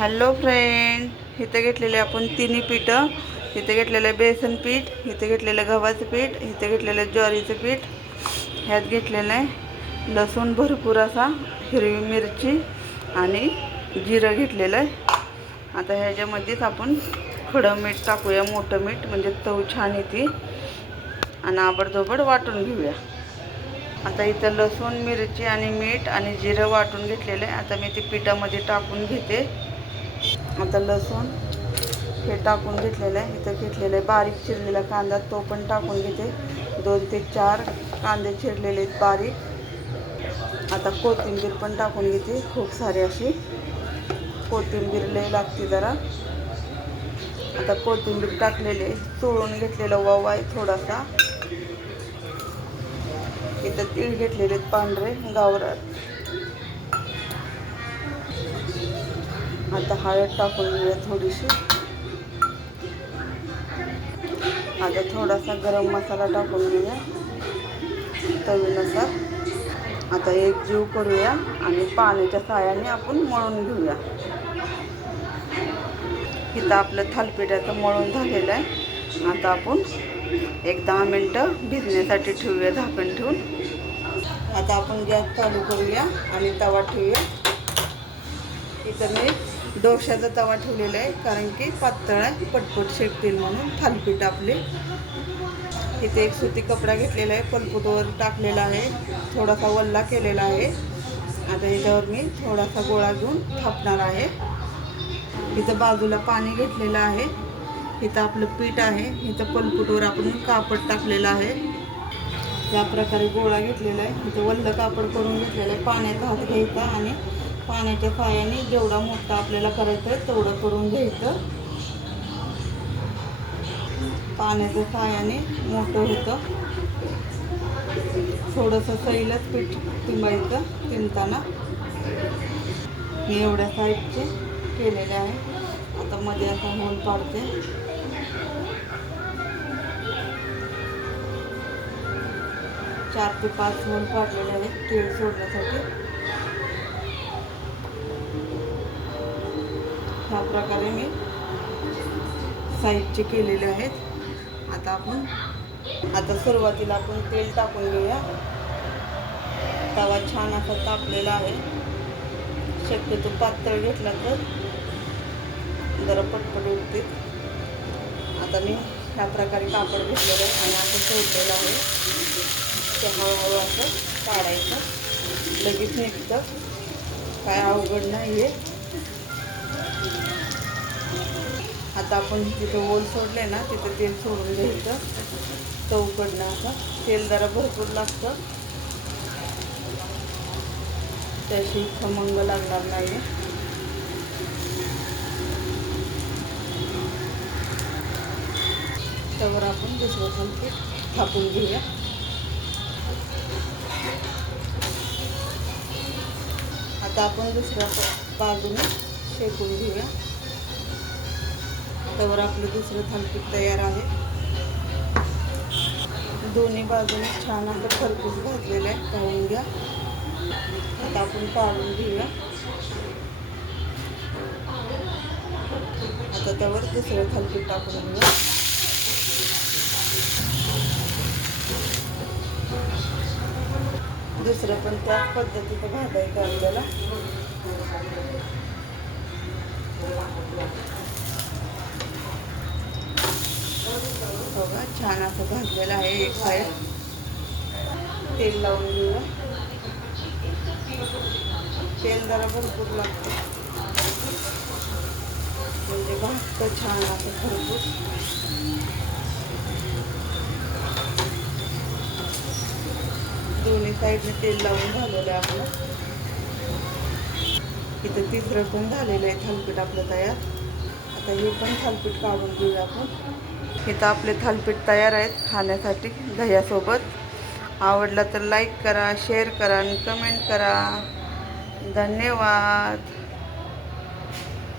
Hello friend, इथे घेतलेले आपण तिन्ही पिठं. इथे घेतलेलं बेसन पीठ, इथे घेतलेलं गव्हाचं पीठ, इथे घेतलेलं ज्वारीचं पीठ. ह्यात घेतलेलं आहे लसूण भरपूर असा, हिरवी मिरची आणि जिरं घेतलेलं आहे. आता ह्याच्यामध्येच आपण खडं मीठ टाकूया, मोठं मीठ, म्हणजे चव छान येते. आणि आबडधोबड वाटून घेऊया. आता इथं लसूण, मिरची आणि मीठ आणि जिरं वाटून घेतलेलं आहे. आता मी ते पिठामध्ये टाकून घेते. आता लसूण हे टाकून घेतलेलं आहे. इथं घेतलेलं आहे बारीक चिरलेला कांदा, तो पण टाकून घेते. 2 ते 4 कांदे चिरलेले आहेत बारीक. आता कोथिंबीर पण टाकून घेते, खूप सारी अशी कोथिंबीर लय लागते जरा. आता कोथिंबीर टाकलेले, चोळून घेतलेला ओवा आहे थोडासा. इथं तीळ घेतलेले आहेत पांढरे गावरान. आता हळद टाकून घेऊया थोडीशी. आता थोडासा गरम मसाला टाकून घेऊया चवीनुसार. आता एक जीव करूया आणि पाण्याच्या साहाय्याने आपण मळून घेऊया. इथं आपलं थालीपीठाचं मळून झालेलं आहे. आता आपण एक 10 मिनटं भिजण्यासाठी ठेवूया झाकण ठेवून. आता आपण गॅस चालू करूया आणि तवा ठेवूया. इथं मी डोशाचा तवा ठेवलेला आहे, कारण की पातळ आहे, पटपट शेकतील म्हणून थालीपीठ आपले. इथे एक सुती कपडा घेतलेला आहे, पलपुटवर टाकलेला आहे, थोडासा वल्ला केलेला आहे. आता याच्यावर मी थोडासा गोळा घेऊन थापणार आहे. इथं बाजूला पाणी घेतलेलं आहे. इथं आपलं पीठ आहे. इथं पलपुटवर आपण कापड टाकलेलं आहे. या प्रकारे गोळा घेतलेला आहे. इथं वल्लं कापड करून घेतलेलं आहे. पाण्याचा हात घ्यायचा आणि पाण्याच्या साहाय्याने जेवढा मोठा आपल्याला करायचं आहे तेवढं करून घ्यायचं. पाण्याच्या साहाय्याने मोठं होतं. थोडंसं सैलच पीठ तिंबायचं. तिंबताना मी एवढ्या साईजचे केलेले आहे. आता मध्ये असा होल पाडते. 4 ते 5 होल पाडलेले आहेत तेल सोडण्यासाठी. ह्या प्रकारे मी साईजचे केलेले आहेत. आता सुरुवातीला आपण तेल टाकून घेऊया. तवा छान असा तापलेला आहे. शक्यतो पातळ घेतला तर जरा पटपट उठते. आता मी ह्या प्रकारे कापड घेतलेलं आहे आणि असं सोडलेलं आहे. ते हळूहळू असं काढायचं, लगेच निघतं, काय अवघड नाही आहे. आता आपण जिथं ओल सोडले ना तिथं तेल सोडून घ्यायचं. चौकडनं असं तेल जरा भरपूर लागतं, त्याशी खमंग लागणार नाही. त्यावर आपण दुसरं थालीपीठ थापून घेऊया. आता आपण दुसऱ्या बाजूने शेकून घेऊया. त्यावर आपलं दुसरं थालीपीठ तयार आहे. दोन्ही बाजूने छान असं खरपूस भाजलेलं आहे, पाहून घ्या. आता आपण काढून घेऊया. आता त्यावर दुसरं थालीपीठ टाकून घेऊया. दुसरं पण त्याच पद्धतीचं भाजायचं आपल्याला. बघा छान असं भाजलेलं आहे. एक साईड तेल लावून घेऊया. तेल जरा भरपूर लागतं, म्हणजे भाजतं छान असं खरपूस. दोन्ही साईडने तेल लावून झालेलं आहे आपलं. इथं तिसरं पण झालेलं आहे थालीपीठ आपलं तयार. आता हे पण थालीपीठ काढून घेऊया आपण. इथं आपले थालीपीठ तयार आहेत खाण्यासाठी दह्यासोबत. आवडलं तर लाईक करा, शेअर करा आणि कमेंट करा. धन्यवाद.